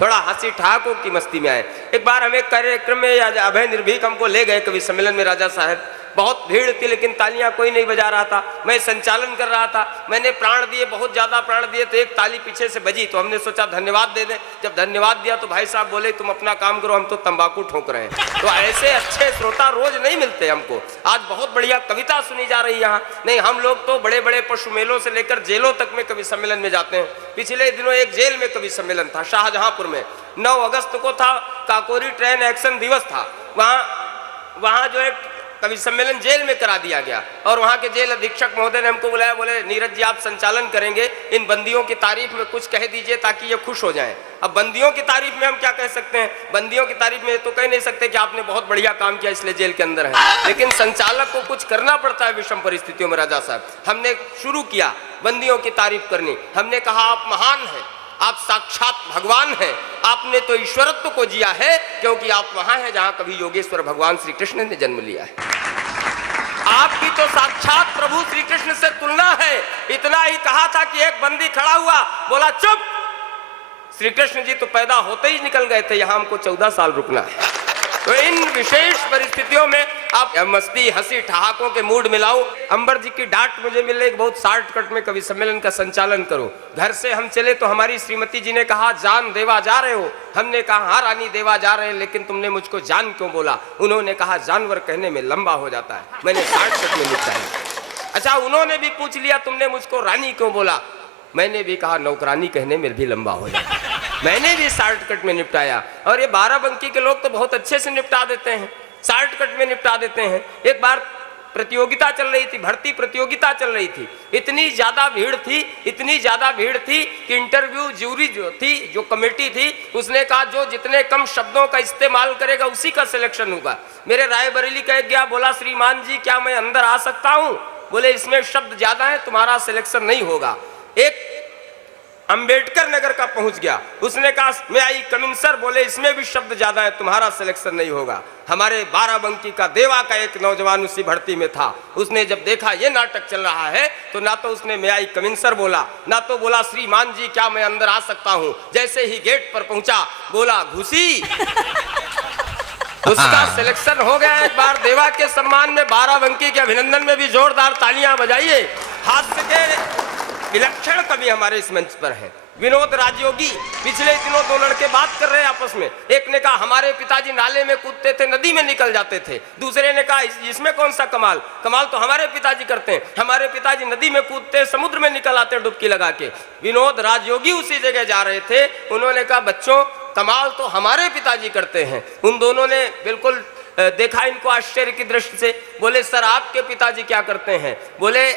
थोड़ा हंसी ठहाकों की मस्ती में आए। एक बार हमें कार्यक्रम में अभय निर्भीक हमको ले गए कवि सम्मेलन में राजा साहब, बहुत भीड़ थी लेकिन तालियां कोई नहीं बजा रहा था। मैं संचालन कर रहा था, मैंने प्राण दिए, बहुत ज़्यादा प्राण दिए, तो एक ताली पीछे से बजी तो हमने सोचा धन्यवाद दे दें। जब धन्यवाद दिया तो भाई साहब बोले तुम अपना काम करो, हम तो तंबाकू ठोक रहे हैं। तो ऐसे अच्छे श्रोता रोज नहीं मिलते हमको। आज बहुत बढ़िया कविता सुनी जा रही है यहाँ। नहीं, हम लोग तो बड़े बड़े पशु मेलों से लेकर जेलों तक में कवि सम्मेलन में जाते हैं। पिछले दिनों एक जेल में कवि सम्मेलन था शाहजहांपुर में, 9 अगस्त को था, काकोरी ट्रेन एक्शन दिवस था। वहाँ जो है कवि सम्मेलन जेल में करा दिया गया और वहाँ के जेल अधीक्षक महोदय ने हमको बुलाया, बोले नीरज जी आप संचालन करेंगे, इन बंदियों की तारीफ में कुछ कह दीजिए ताकि ये खुश हो जाएं। अब बंदियों की तारीफ में हम क्या कह सकते हैं? बंदियों की तारीफ में तो कह नहीं सकते कि आपने बहुत बढ़िया काम किया इसलिए जेल के अंदर है, लेकिन संचालक को कुछ करना पड़ता है विषम परिस्थितियों में। राजा साहब, हमने शुरू किया बंदियों की तारीफ करनी। हमने कहा आप महान हैं, आप साक्षात भगवान हैं, आपने तो ईश्वरत्व को जिया है क्योंकि आप वहां हैं जहां कभी योगेश्वर भगवान श्री कृष्ण ने जन्म लिया है। आपकी तो साक्षात प्रभु श्री कृष्ण से तुलना है। इतना ही कहा था कि एक बंदी खड़ा हुआ, बोला चुप, श्री कृष्ण जी तो पैदा होते ही निकल गए थे, यहां हमको 14 साल रुकना है। तो इन विशेष परिस्थितियों में आप मस्ती हंसी ठहाकों के मूड मिलाऊं। अंबर जी की डांट मुझे मिले, बहुत शॉर्टकट में कवि सम्मेलन का संचालन करो। घर से हम चले तो हमारी श्रीमती जी ने कहा जान देवा जा रहे हो? हमने कहा हाँ रानी देवा जा रहे हैं, लेकिन तुमने मुझको जान क्यों बोला? उन्होंने कहा जानवर कहने में लंबा हो जाता है, मैंने शॉर्टकट में निपटाया। अच्छा, उन्होंने भी पूछ लिया तुमने मुझको रानी क्यों बोला? मैंने भी कहा नौकरानी कहने में भी लंबा हो जाता है, मैंने भी शॉर्टकट में निपटाया। और ये बाराबंकी के लोग तो बहुत अच्छे से निपटा देते हैं, शॉर्टकट में निपटा देते हैं। एक बार प्रतियोगिता चल रही थी, भर्ती प्रतियोगिता चल रही थी, इतनी ज्यादा भीड़ थी, इतनी ज्यादा भीड़ थी कि इंटरव्यू ज्यूरी जो थी, जो कमेटी थी, उसने कहा जो जितने कम शब्दों का इस्तेमाल करेगा उसी का सिलेक्शन होगा। मेरे रायबरेली का एक गया, बोला श्रीमान जी क्या मैं अंदर आ सकता हूं? बोले इसमें शब्द ज्यादा है, तुम्हारा सिलेक्शन नहीं होगा। एक अंबेडकर नगर का पहुंच गया, उसने कहा मैं आई कम इन सर, बोले इसमें भी शब्द ज्यादा है, तुम्हारा सिलेक्शन नहीं होगा। हमारे बाराबंकी का देवा का एक नौजवान उसी भर्ती में था, उसने जब देखा ये नाटक चल रहा है तो ना तो उसने मैं आई कम इन सर बोला, ना तो बोला श्रीमान जी क्या मैं अंदर आ सकता हूं। जैसे ही गेट पर पहुंचा बोला घुसी, उसका सिलेक्शन हो गया। एक बार देवा के सम्मान में बाराबंकी के अभिनंदन में भी जोरदार तालियां बजाइए। हास्य के विलक्षण कवि हमारे इस मंच पर है, विनोद राजयोगी। पिछले दिनों 2 लड़के बात कर रहे हैं आपस में, एक ने कहा हमारे पिताजी नाले में कूदते थे, नदी में निकल जाते थे। दूसरे ने कहा इसमें कौन सा कमाल, कमाल तो हमारे पिताजी करते हैं, हमारे पिताजी नदी में कूदते, समुद्र में निकल आते डुबकी लगा के। विनोद राजयोगी उसी जगह जा रहे थे, उन्होंने कहा बच्चों कमाल तो हमारे पिताजी करते हैं। उन दोनों ने बिल्कुल देखा इनको आश्चर्य की दृष्टि से, बोले सर आपके पिताजी क्या करते हैं? बोले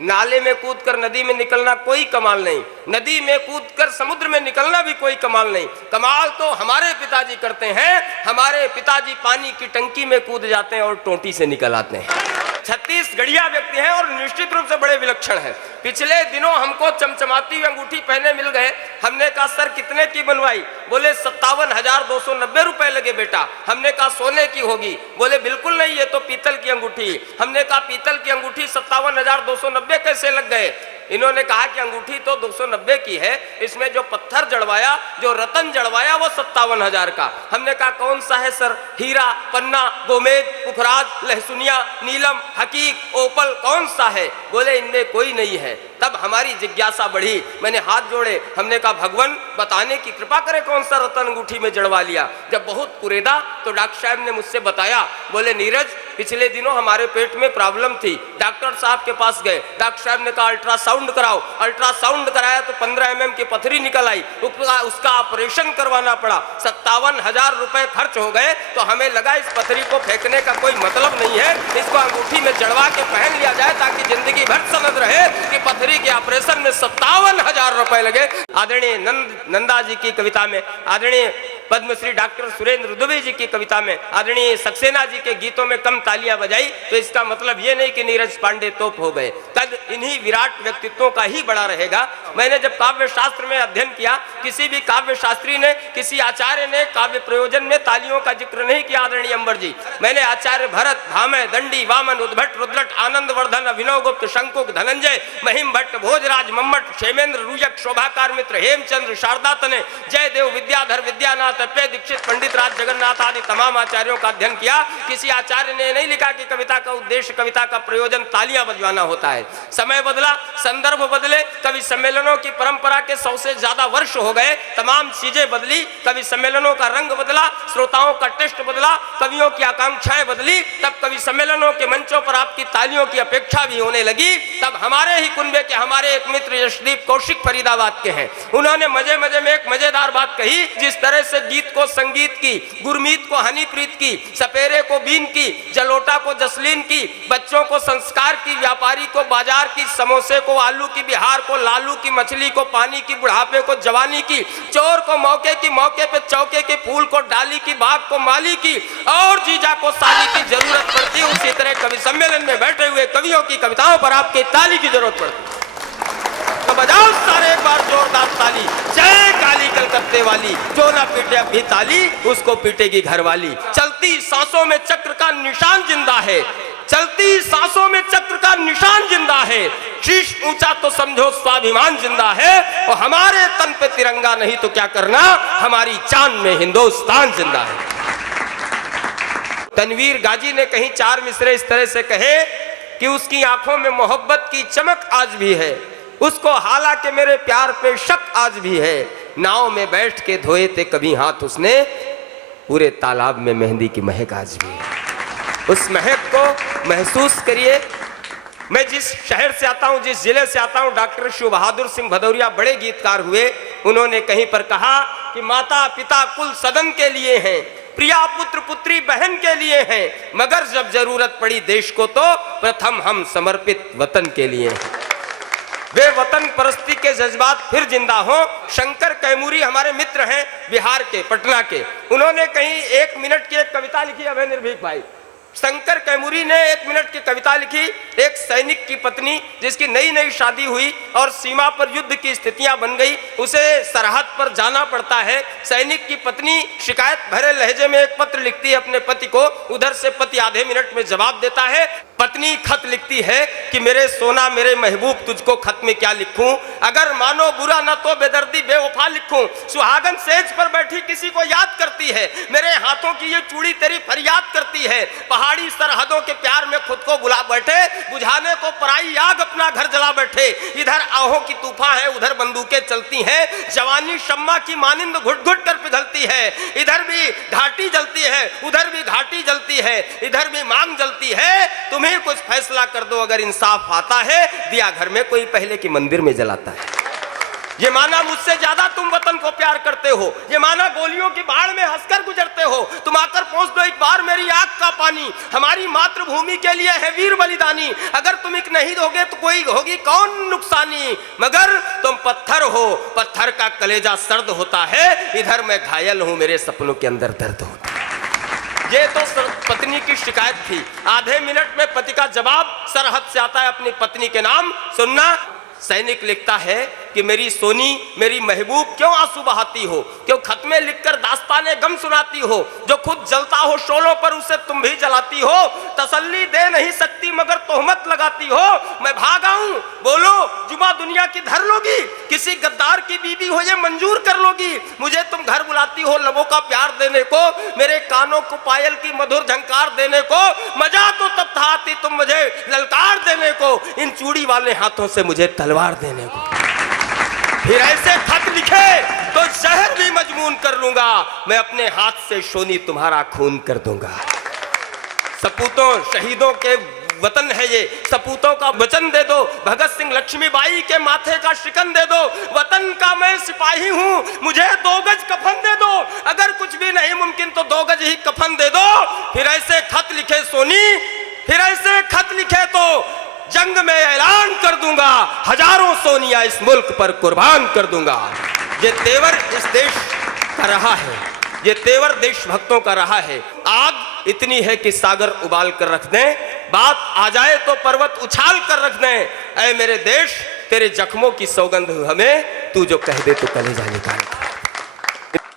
नाले में कूदकर नदी में निकलना कोई कमाल नहीं, नदी में कूदकर समुद्र में निकलना भी कोई कमाल नहीं, कमाल तो हमारे पिताजी करते हैं। हमारे पिताजी पानी की टंकी में कूद जाते हैं और टोंटी से निकल आते हैं। छत्तीसगढ़िया व्यक्ति हैं और निश्चित रूप से बड़े विलक्षण हैं। पिछले दिनों हमको चमचमाती हुई अंगूठी पहने मिल गए। हमने कहा सर कितने की बनवाई? बोले 57,290 रुपए लगे बेटा। हमने कहा सोने की होगी? बोले बिल्कुल नहीं, ये तो पीतल की अंगूठी। हमने कहा पीतल की अंगूठी 57,290 कैसे लग गए? इन्होंने कहा कि अंगूठी तो 290 की है, इसमें जो पत्थर जड़वाया, जो रतन जड़वाया वो 57,000 का। हमने कहा कौन सा है सर? हीरा, पन्ना, गोमेद, पुखराज, लहसुनिया, नीलम, हकीक, ओपल, कौन सा है? बोले इनमें कोई नहीं है। तब हमारी जिज्ञासा बढ़ी, मैंने हाथ जोड़े, हमने कहा भगवान बताने की कृपा करे कौन सा रतन अंगूठी में जड़वा लिया। जब बहुत कुरेदा तो डॉक्टर साहब ने मुझसे बताया, बोले नीरज पिछले दिनों हमारे पेट में प्रॉब्लम थी, डॉक्टर साहब के पास गए, डॉक्टर साहब ने कहा अल्ट्रासाउंड कराओ। अल्ट्रासाउंड कराया तो 15 mm की पथरी निकल आई, उसका ऑपरेशन करवाना पड़ा। 57,000 रुपए खर्च हो गए। तो हमें लगा इस पथरी को फेंकने का कोई मतलब नहीं है, इसको अंगूठी में जड़वा के पहन लिया जाए ताकि जिंदगी भर समझ रहे कि पथरी के ऑपरेशन में 57,000 रुपए लगे। आदरणीय नंदा जी की कविता में आदरणीय पद्मश्री डॉक्टर सुरेंद्र दुबे जी की कविता में, आदरणीय सक्सेना जी के गीतों में कम तालियां बजाई, तो इसका मतलब ये नहीं कि नीरज पांडे तोप हो गए। कद इन्हीं विराट व्यक्तित्वों का ही बड़ा रहेगा। मैंने जब काव्य शास्त्र में अध्ययन किया, किसी भी काव्य शास्त्री ने, किसी आचार्य ने काव्य प्रयोजन में तालियों का जिक्र नहीं किया। आदरणीय अंबर जी, मैंने आचार्य भरत, भामह, दंडी, वामन, उद्भट, रुद्रट, आनंदवर्धन, अभिनव गुप्त, शंकुक, धनंजय, महिम भट्ट, भोजराज, मम्मट, क्षेमेंद्र, रुजक, शोभाकार मित्र, हेमचंद्र, शारदा तने, जयदेव, विद्याधर, विद्यानाथ, अप्पय दीक्षित, पंडित राज जगन्नाथ आदि तमाम आचार्यों का अध्ययन किया। किसी आचार्य ने नहीं लिखा कि कविता का उद्देश्य, कविता का प्रयोजन तालियां बजवाना होता है। समय बदला, संदर्भ बदले, कवि सम्मेलनों की परंपरा के 100 से ज्यादा वर्ष हो गए, तमाम चीजें बदली, कवि सम्मेलनों का रंग बदला, श्रोताओं का टेस्ट बदला, कवियों की आकांक्षाएं बदली, तब कवि सम्मेलनों के मंचों पर आपकी तालियों की अपेक्षा भी होने लगी। तब हमारे ही कुनबे के हमारे एक मित्र यशदीप कौशिक फरीदाबाद के हैं, उन्होंने मजे मजे में एक मजेदार बात कही। जिस तरह से गीत को संगीत की, गुरमीत को हनीप्रीत की, सपेरे को बीन की, जलोटा को जसलीन की, बच्चों को संस्कार की, व्यापारी को बाजार की, समोसे को आलू की, बिहार को लालू की, मछली को पानी की, बुढ़ापे को जवानी की, चोर को मौके की, मौके पे चौके के, फूल को डाली की, बाग को माली की, और जीजा को साली की जरूरत पड़ती है, उसी तरह कवि सम्मेलन में बैठे हुए कवियों की कविताओं पर आपकी ताली की जरूरत पड़ती है। तो बजाओ सारे एक बार जोरदार ताली, जय काली कलकत्ते वाली, जो ना पीटे अब भी ताली उसको पीटेगी घरवाली। चलती सांसों में चक्र का निशान जिंदा है, चलती सांसों में चक्र का निशान जिंदा है, शीश ऊंचा तो समझो स्वाभिमान जिंदा है, और हमारे तन पे तिरंगा नहीं तो क्या करना, हमारी चांद में हिंदुस्तान जिंदा है। तनवीर गाजी ने कहीं 4 मिसरे इस तरह से कहे कि उसकी आंखों में मोहब्बत की चमक आज भी है, उसको हालांकि मेरे प्यार पे शक आज भी है, नाव में बैठ के धोए थे कभी हाथ उसने, पूरे तालाब में मेहंदी की महक आज भी है। उस महक को महसूस करिए। मैं जिस शहर से आता हूं, जिस जिले से आता हूं, डॉक्टर शिव बहादुर सिंह भदौरिया बड़े गीतकार हुए। उन्होंने कहीं पर कहा कि माता पिता कुल सदन के लिए हैं, प्रिया पुत्र पुत्री बहन के लिए हैं, मगर जब जरूरत पड़ी देश को तो प्रथम हम समर्पित वतन के लिए हैं। वे वतन परस्ती के जज्बात फिर जिंदा हो। शंकर कैमूरी हमारे मित्र हैं बिहार के, पटना के, उन्होंने कहीं 1 मिनट की एक कविता लिखी। अभय निर्भीक भाई शंकर कैमूरी ने 1 मिनट की कविता लिखी। एक सैनिक की पत्नी जिसकी नई नई शादी हुई और सीमा पर युद्ध की स्थितियां बन गई, उसे सरहद पर जाना पड़ता है। सैनिक की पत्नी शिकायत भरे लहजे में एक पत्र लिखती है अपने पति को, उधर से पति आधे मिनट में जवाब देता है। पत्नी खत लिखती है कि मेरे सोना मेरे महबूब तुझको खत में क्या लिखूं, अगर मानो बुरा न तो बेदर्दी बेवफा लिखूं, सुहागन सेज पर बैठी किसी को याद करती है, मेरे हाथों की ये चूड़ी तेरी फरियाद करती है, पहाड़ी सरहदों के प्यार में खुद को बुला बैठे, बुझाने को पराई आग अपना घर जला बैठे, इधर आहों की तूफान है उधर बंदूकें चलती हैं, जवानी शम्मा की मानिंद घुट घुट कर पिघलती है, इधर भी घाटी जलती है उधर भी घाटी जलती है, इधर भी मांग जलती है, तुम्हें कुछ फैसला कर दो, अगर इंसाफ आता है दिया घर में कोई पहले की मंदिर में जलाता है। ये माना मुझसे ज्यादा तुम वतन को प्यार करते हो, ये माना गोलियों की बाढ़ में हंसकर गुजरते हो, तुम आकर पहुंच दो एक बार मेरी आंख का पानी, हमारी मातृभूमि के लिए है वीर बलिदानी, अगर तुम एक नहीं दोगे तो कोई होगी कौन नुकसानी, मगर तुम पत्थर हो, पत्थर का कलेजा सर्द होता है, इधर मैं घायल हूं मेरे सपनों के अंदर दर्द होता है। ये तो पत्नी की शिकायत थी। आधे मिनट में पति का जवाब सरहद से आता है अपनी पत्नी के नाम। सुनना, सैनिक लिखता है कि मेरी सोनी मेरी महबूब क्यों आंसू बहाती हो, क्यों खत में लिखकर दास्ताने गम सुनाती हो, जो खुद जलता हो शोलों पर उसे तुम भी जलाती हो, तसल्ली दे नहीं सकती मगर तोहमत लगाती हो, मैं भाग आऊं बोलो जुमा दुनिया की धर लोगी, किसी गद्दार की बीबी हो ये मंजूर कर लोगी, मुझे तुम घर बुलाती हो लबों का प्यार देने को, मेरे कानों को पायल की मधुर झंकार देने को, मजा तो तब था आती तुम मुझे ललकार देने को, इन चूड़ी वाले हाथों से मुझे तलवार देने को। फिर ऐसे खत लिखे तो शहर भी मजमून कर लूंगा, मैं अपने हाथ से सोनी तुम्हारा खून कर दूंगा। सपूतों शहीदों के वतन है ये, सपूतों का वचन दे दो, भगत सिंह लक्ष्मीबाई के माथे का शिकन दे दो, वतन का मैं सिपाही हूँ, मुझे 2 गज कफन दे दो, अगर कुछ भी नहीं मुमकिन तो 2 गज ही कफन दे दो। फिर ऐसे खत लिखे सोनी, फिर ऐसे खत लिखे तो जंग में ऐलान कर दूंगा, हजारों सोनिया इस मुल्क पर कुर्बान कर दूंगा। ये तेवर इस देश का रहा है, ये तेवर देशभक्तों का रहा है। आग इतनी है कि सागर उबाल कर रख दें, बात आ जाए तो पर्वत उछाल कर रख दें। ऐ मेरे देश, तेरे जख्मों की सौगंध हमें, तू जो कह दे तो कलेजा निकाल।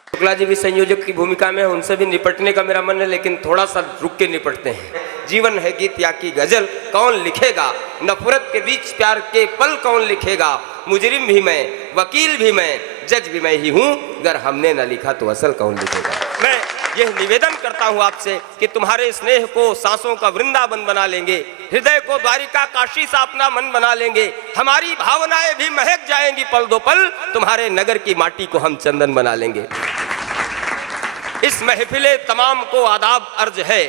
शुक्ला जी भी संयोजक की भूमिका में, उनसे भी निपटने का मेरा मन है, लेकिन थोड़ा सा रुक के निपटते हैं। जीवन है गीत या की गजल, कौन लिखेगा? नफरत के बीच प्यार के पल कौन लिखेगा? मुजरिम भी मैं, वकील भी मैं, जज भी मैं ही हूँ, अगर हमने न लिखा तो असल कौन लिखेगा? मैं यह निवेदन करता हूँ आपसे कि तुम्हारे स्नेह को सांसों का वृंदावन बना लेंगे, हृदय को द्वारिका काशी सा अपना मन बना लेंगे। हमारी भावनाएं भी महक जाएंगी पल दो पल, तुम्हारे नगर की माटी को हम चंदन बना लेंगे। इस महफिले तमाम को आदाब अर्ज है,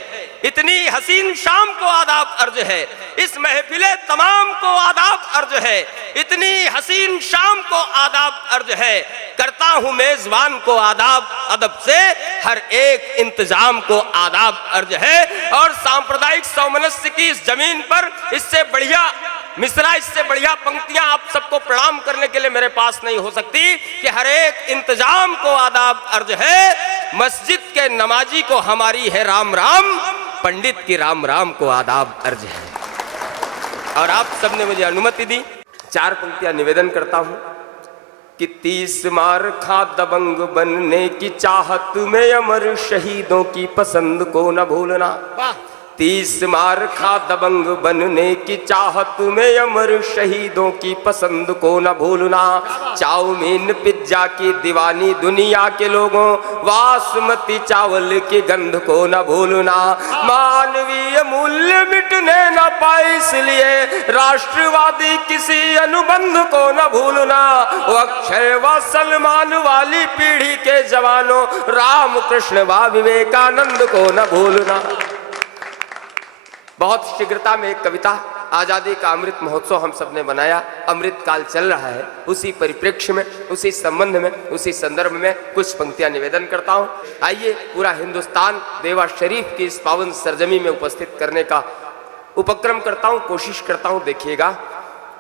इतनी हसीन शाम को आदाब अर्ज है। इस महफिले तमाम को आदाब अर्ज है, इतनी हसीन शाम को आदाब अर्ज है। करता हूं मेजबान को आदाब अदब से, हर एक इंतजाम को आदाब अर्ज है। और सांप्रदायिक सौमनस्य की इस जमीन पर इससे बढ़िया मिसरा, इससे बढ़िया पंक्तियां आप सबको प्रणाम करने के लिए मेरे पास नहीं हो सकती कि हर एक इंतजाम को आदाब अर्ज है। मस्जिद के नमाजी को हमारी है राम राम, पंडित की राम राम को आदाब अर्ज है। और आप सबने मुझे अनुमति दी, 4 पंक्तियां निवेदन करता हूं कि 30 मार खा दबंग बनने की चाहत में अमर शहीदों की पसंद को न भूलना। 30 मार खा दबंग बनने की चाहत में अमर शहीदों की पसंद को न भूलना। चाउमीन पिज्जा की दीवानी दुनिया के लोगों, बासमती चावल की गंध को न भूलना। मानवीय मूल्य मिटने न पाए इसलिए राष्ट्रवादी किसी अनुबंध को न भूलना। वो अक्षय व सलमान वाली पीढ़ी के जवानों, राम कृष्ण व विवेकानंद को न भूलना। बहुत शीघ्रता में एक कविता, आजादी का अमृत महोत्सव हम सब ने बनाया, अमृत काल चल रहा है, उसी परिप्रेक्ष्य में, उसी संबंध में, उसी संदर्भ में कुछ पंक्तियां निवेदन करता हूं। आइए पूरा हिंदुस्तान देवा शरीफ की इस पावन सरजमी में उपस्थित करने का उपक्रम करता हूं, कोशिश करता हूं। देखिएगा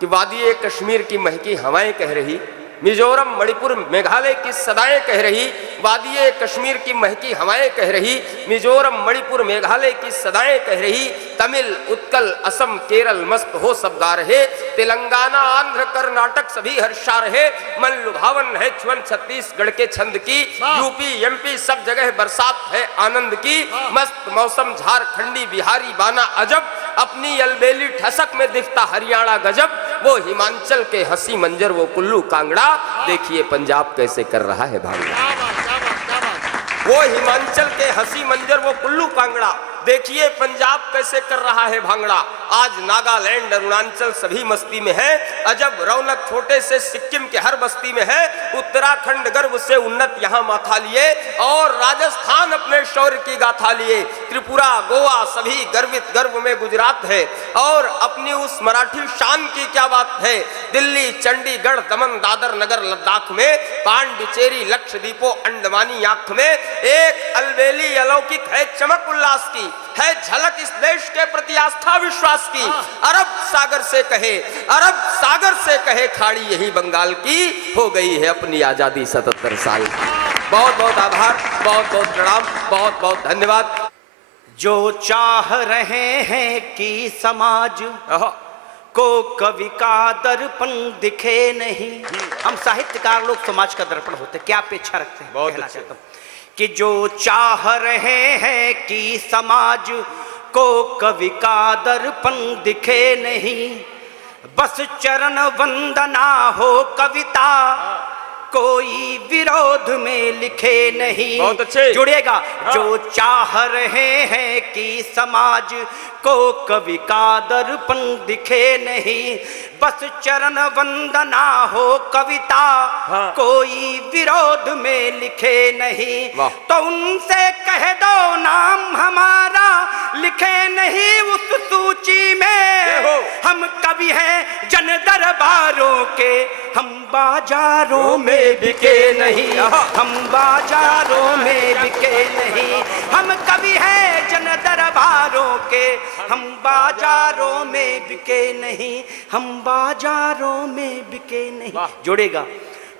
कि वादी कश्मीर की महकी हवाएं कह रही, मिजोरम मणिपुर मेघालय की सदाएं कह रही, वादी कश्मीर की महकी हवाएं कह रही, मिजोरम मणिपुर मेघालय की सदाएं कह रही। तमिल उत्कल असम केरल मस्त हो सब गा रहे, तेलंगाना आंध्र कर्नाटक सभी हर्षा रहे। मन लुभावन है छुअन छत्तीसगढ़ के छंद की, यूपी एमपी सब जगह बरसात है आनंद की। मस्त मौसम झारखंडी बिहारी बाना अजब, अपनी अलबेली ठसक में दिखता हरियाणा गजब। वो हिमाचल के हंसी मंजर वो कुल्लू कांगड़ा, देखिए पंजाब कैसे कर रहा है भांगड़ा। वो हिमाचल के हंसी मंजर वो कुल्लू कांगड़ा, देखिए पंजाब कैसे कर रहा है भांगड़ा। आज नागालैंड अरुणाचल सभी मस्ती में है, अजब रौनक छोटे से सिक्किम के हर बस्ती में है। उत्तराखंड गर्व से उन्नत यहाँ माथा लिए, और राजस्थान अपने शौर्य की गाथा लिए। त्रिपुरा गोवा सभी गर्वित गर्व में गुजरात है, और अपनी उस मराठी शान की क्या बात है। दिल्ली चंडीगढ़ दमन दादर नगर लद्दाख में, पांडिचेरी लक्षद्वीपों अंडमानी आंख में, एक अलबेली अलौकिक है चमक उल्लास की, है झलक इस देश के प्रति आस्था विश्वास की। अरब सागर से कहे, अरब सागर से कहे खाड़ी यही बंगाल की, हो गई है अपनी आजादी 77 साल। बहुत बहुत आभार, बहुत बहुत प्रणाम, बहुत बहुत धन्यवाद। जो चाह रहे हैं कि समाज को कवि का दर्पण दिखे नहीं। हम साहित्यकार लोग समाज का दर्पण होते, क्या अपेक्षा रखते हैं? बहुत कहना चाहता हूं कि जो चाह रहे हैं कि समाज को कवि का दर्पण दिखे नहीं, बस चरण वंदना हो कविता, कोई विरोध में लिखे नहीं। बहुत अच्छे जुड़ेगा। जो चाह रहे हैं कि समाज को कवि का दर्पण दिखे नहीं, बस चरण वंदना हो कविता, कोई विरोध में लिखे नहीं। तो उनसे कह दो नाम हमारा लिखे नहीं उस सूची में। हम कवि हैं जन दरबारों के, हम बाजारों में बिके नहीं, हम बाजारों में बिके नहीं। हम कवि हैं जन दरबारों के, हम बाजारों में बिके नहीं, हम बाजारों में बिके नहीं। जोड़ेगा।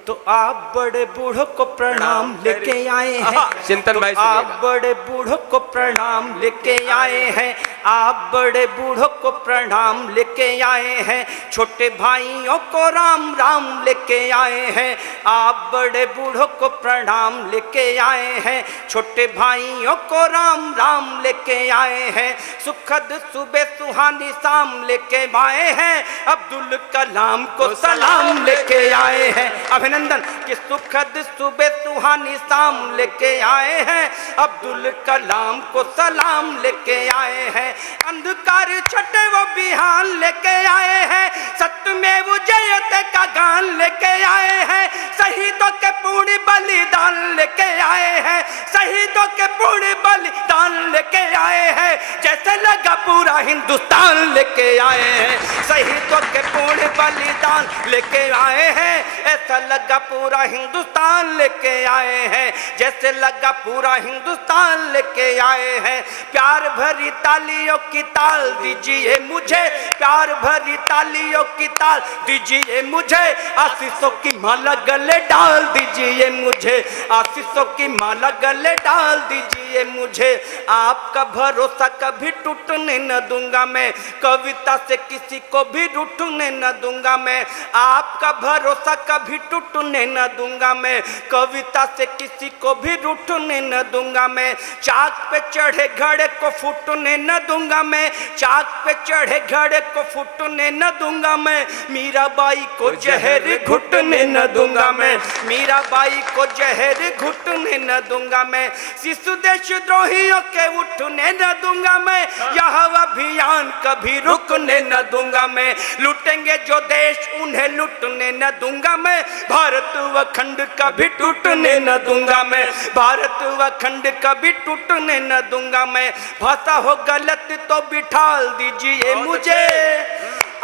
तो आप बड़े बूढ़ों को प्रणाम लेके आए हैं। चिंतन भाई तो आप सुनिएगा। बड़े बूढ़ों को प्रणाम लेके आए हैं। आप बड़े बूढ़ों को प्रणाम लेके आए हैं। छोटे भाइयों को राम राम लेके आए हैं। आप बड़े बूढ़ों को प्रणाम लेके आए हैं। छोटे भाइयों को राम राम लेके आए हैं। सुखद सुबह सुहानी शाम लेके आए हैं। अब्दुल कलाम को सलाम लेके आए हैं। अभिनंदन कि सुखद सुबह सुहानी शाम लेके आए हैं। अब्दुल कलाम को सलाम लेके आए हैं। अंधकार छठे वो बिहान लेके आए हैं। सत्यमेव जयते का गान लेके आए हैं। शहीदों के पूर्ण बलिदान लेके आए हैं। शहीदों के पूर्ण बलिदान लेके आए हैं। जैसे लगा पूरा हिंदुस्तान लेके आए हैं। शहीदों के पूर्ण बलिदान लेके आए हैं। ऐसा लगा पूरा हिंदुस्तान लेके आए हैं। जैसे लगा पूरा हिंदुस्तान लेके आए हैं। प्यार भरी तालियों की ताल दीजिए मुझे। प्यार भरी तालियों की ताल दीजिए मुझे। आशीषों की माला गले डाल दीजिए मुझे। आशीषों की माला गले डाल दीजिए मुझे। आपका भरोसा कभी टूटने न दूंगा मैं। कविता से किसी को भी रूठने न दूंगा मैं। आपका भरोसा कभी टूटने न दूंगा मैं। कविता से किसी को भी रूठने न दूंगा मैं। चाक पे चढ़े घड़े को फूटने न दूंगा मैं। चाक पे चढ़े घड़े को फूटने न दूंगा मैं। मीराबाई को जहर घुटने न दूंगा मैं। मीराबाई को जहर घुटने न दूंगा मैं। शिशु देशद्रोहियों के उठने न दूंगा मैं। यह अभियान कभी रुकने न दूंगा मैं। लूटेंगे जो देश उन्हें लूटने न दूंगा मैं। भारत व खंड कभी टूटने न दूंगा मैं। भारत व खंड कभी टूटने न दूंगा मैं। भाषा हो गलत तो बिठाल दीजिए मुझे।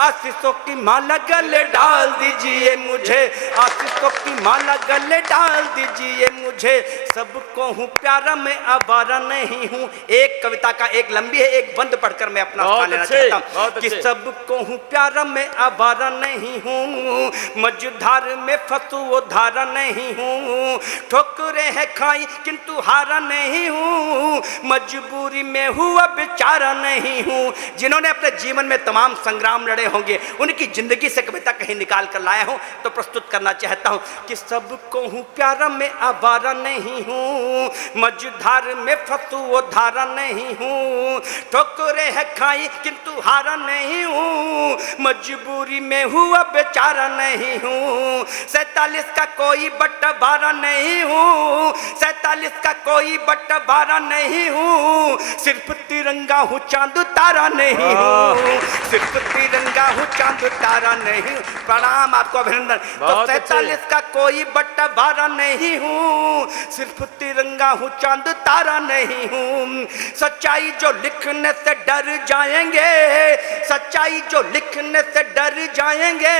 आशीषों की माला गले डाल दीजिए मुझे। आशीषों की माला गले डाल दीजिए मुझे। सबको हूँ प्यारा मैं आवारा नहीं हूँ। एक कविता का एक लंबी है, एक बंद पढ़कर मैं अपना स्थान लेना चाहता हूँ कि सबको हूँ प्यारा मैं आवारा नहीं हूँ। मझधार में फंसू वो धारा नहीं हूँ। ठोकरे है खाई किंतु हारा नहीं हूँ। मजबूरी में हुआ बेचारा नहीं हूँ। जिन्होंने अपने जीवन में तमाम संग्राम लड़े होंगे उनकी जिंदगी से कविता कहीं निकाल कर लाया हूं तो प्रस्तुत करना चाहता हूं कि सबको हूं प्यारा मैं आवारा नहीं हूं। मझधार में फंसू वो धारा नहीं हूं। ठोकरे है खाई किंतु हारा नहीं हूं। मजबूरी में हुआ बेचारा नहीं हूं। 47 का कोई बंटवारा नहीं हूं। 47 का कोई बंटवारा नहीं हूं। सिर्फ तिरंगा हूं चांद तारा नहीं हूं। सिर्फ तिरंगा हूं चांद तारा नहीं। प्रणाम आपको, अभिनंदन। तो 47 का कोई बंटवारा नहीं हूं। सिर्फ तिरंगा हूं चांद तारा नहीं हूं। सच्चाई जो लिखने से डर जाएंगे। सच्चाई जो लिखने से डर जाएंगे।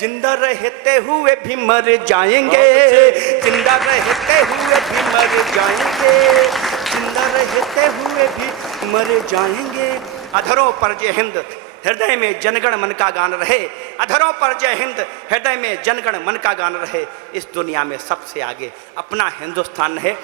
जिंदा रहते हुए भी मर जाएंगे। जिंदा रहते हुए भी मर जाएंगे। जिंदा रहते हुए भी मर जाएंगे। अधरों पर जय हिंद, हृदय में जनगण मन का गान रहे। अधरों पर जय हिंद, हृदय में जनगण मन का गान रहे। इस दुनिया में सबसे आगे अपना हिंदुस्तान है।